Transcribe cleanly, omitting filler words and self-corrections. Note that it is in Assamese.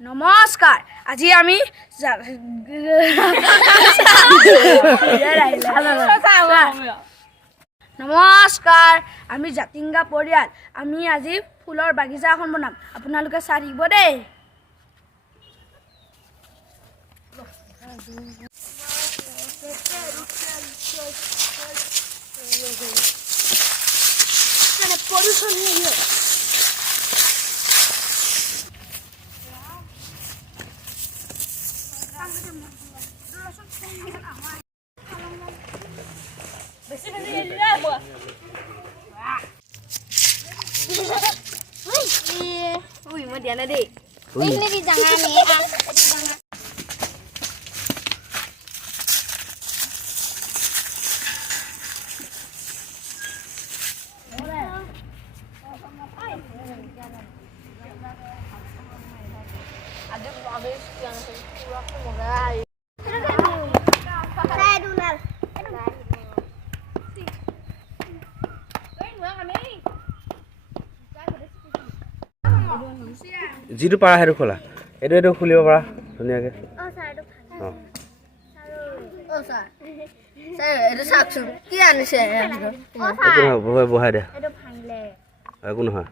নমস্কাৰ আজি আমি নমস্কাৰ আমি জাতিংগা পৰিয়াল আমি আজি ফুলৰ বাগিচা এখন বনাম আপোনালোকে চাই থাকিব দেই Uy, mau dia nanti. Ini di jangan nih. Ada habis yang kurang semoga. Saya dunar. যিটো পাৰা সেইটো খোলা এইটো খুলিব পাৰা ধুনীয়াকৈ বহাই দে একো নহয়